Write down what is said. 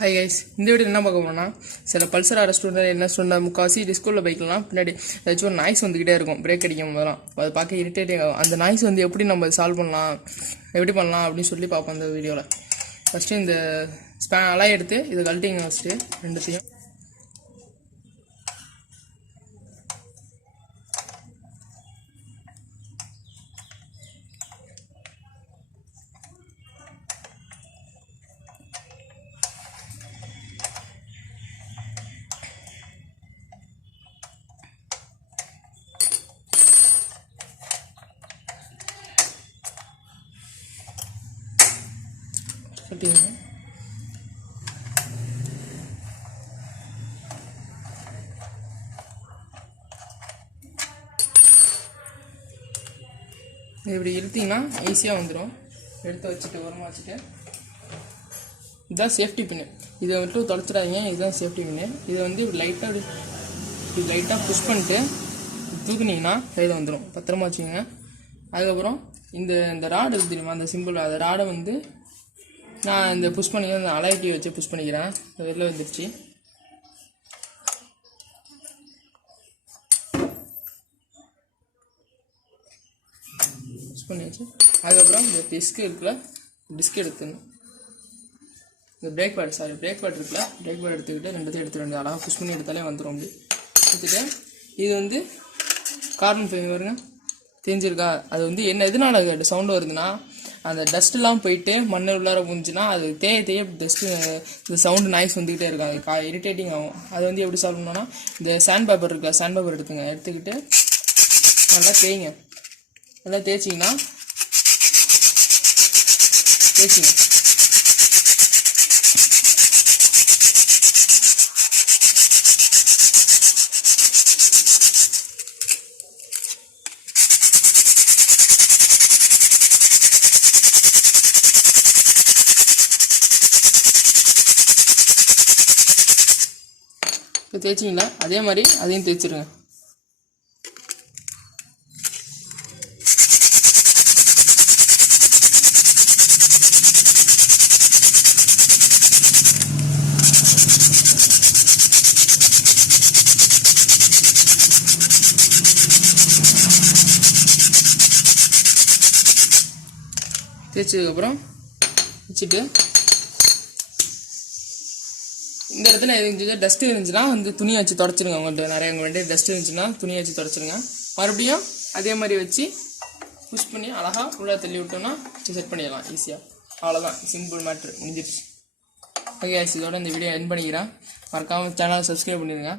Hi guys, இந்த video என்ன பார்க்க போனோம்னா சில பல்சர் ஆர் ஸ்டூடெண்ட் என்ன ஸ்டூடெண்ட் முக்கால்வாசி டிஸ்கோவில் பைக்லாம் பின்னாடி ஏதாச்சும் ஒரு நாய்ஸ் வந்துக்கிட்டே இருக்கும் பிரேக் அடிக்கும் போதெல்லாம். அதை பார்க்க இரிட்டேட்டிங் ஆகும். அந்த நாய்ஸ் வந்து எப்படி நம்ம சால்வ் பண்ணலாம், எப்படி பண்ணலாம் அப்படின்னு சொல்லி பார்ப்போம் இந்த வீடியோவில். ஃபஸ்ட்டு இந்த அலாய் எடுத்து இதை கழட்டிங்க. ஃபஸ்ட்டு ரெண்டுத்தையும் கட்டிடுங்க. இப்படி இழுத்தீங்கன்னா ஈஸியாக வந்துடும். எடுத்து வச்சுட்டு உரமாக வச்சுட்டு இதுதான் சேஃப்டி பின்னு. இதை மட்டும் தொலைச்சிடாதீங்க. இதுதான் சேஃப்டி பின்னு. இதை வந்து இப்படி லைட்டாக புஷ் பண்ணிட்டு தூக்குனீங்கன்னா கையில் வந்துடும். பத்திரமா வச்சுக்கோங்க. அதுக்கப்புறம் இந்த ராடு இருக்கு தெரியுமா, அந்த சிம்பிள், அந்த ராடை வந்து நான் இந்த புஷ் பண்ணி அந்த அலாய்க்கு வச்சு புஷ் பண்ணிக்கிறேன். வெளில வந்துடுச்சு. புஷ் பண்ணியாச்சு. அதுக்கப்புறம் இந்த டிஸ்க் இருக்குல்ல, டிஸ்க் எடுத்துடணும். இந்த பிரேக் பேட் இருக்குல்ல, பிரேக் பேட் எடுத்துக்கிட்டு ரெண்டுத்தையும் எடுத்துட்டு அழகாக புஷ் பண்ணி எடுத்தாலே வந்துடும். அப்படி எடுத்துகிட்டு இது வந்து கார்பன் ஃபைபர் வருங்க, தெரிஞ்சிருக்கா? அது வந்து எதனால சவுண்டு வருதுன்னா, அந்த டஸ்ட்லாம் போயிட்டு மண்ணு உள்ளார புரிஞ்சுன்னா அது தேய டஸ்ட்டு இந்த சவுண்டு நாய்ஸ் வந்துக்கிட்டே இருக்கும். அது இரிட்டேட்டிங் ஆகும். அது வந்து எப்படி சால்வ் பண்ணோன்னா, இந்த சாண்ட் பேப்பர் இருக்கா, சாண்ட் பேப்பர் எடுத்துக்கிட்டு நல்லா தேய்ங்க. நல்லா தேய்ச்சிங்க. இப்போ தேய்ச்சிங்களா, அதே மாதிரி அதையும் தேய்ச்சிருங்க. தேய்ச்சதுக்கப்புறம் வச்சுட்டு இந்த இடத்துல எதுவும் டஸ்ட்டு இருந்துச்சுன்னா வந்து துணியை வச்சு தொடச்சிருங்க. உங்கள்கிட்ட டஸ்ட்டு இருந்துச்சுன்னா துணியை வச்சு தொடச்சிருங்க. மறுபடியும் அதே மாதிரி வச்சு புஷ் பண்ணி அழகாக உள்ளே தள்ளி விட்டோம்னா செட் பண்ணிடலாம் ஈஸியாக. அவ்வளோதான், சிம்பிள் மேட்ரு முடிஞ்சிருச்சு. ஓகே, இதோட இந்த வீடியோ எண்ட் பண்ணிக்கிறேன். மறக்காமல் சேனலை சப்ஸ்கிரைப் பண்ணிடுங்க.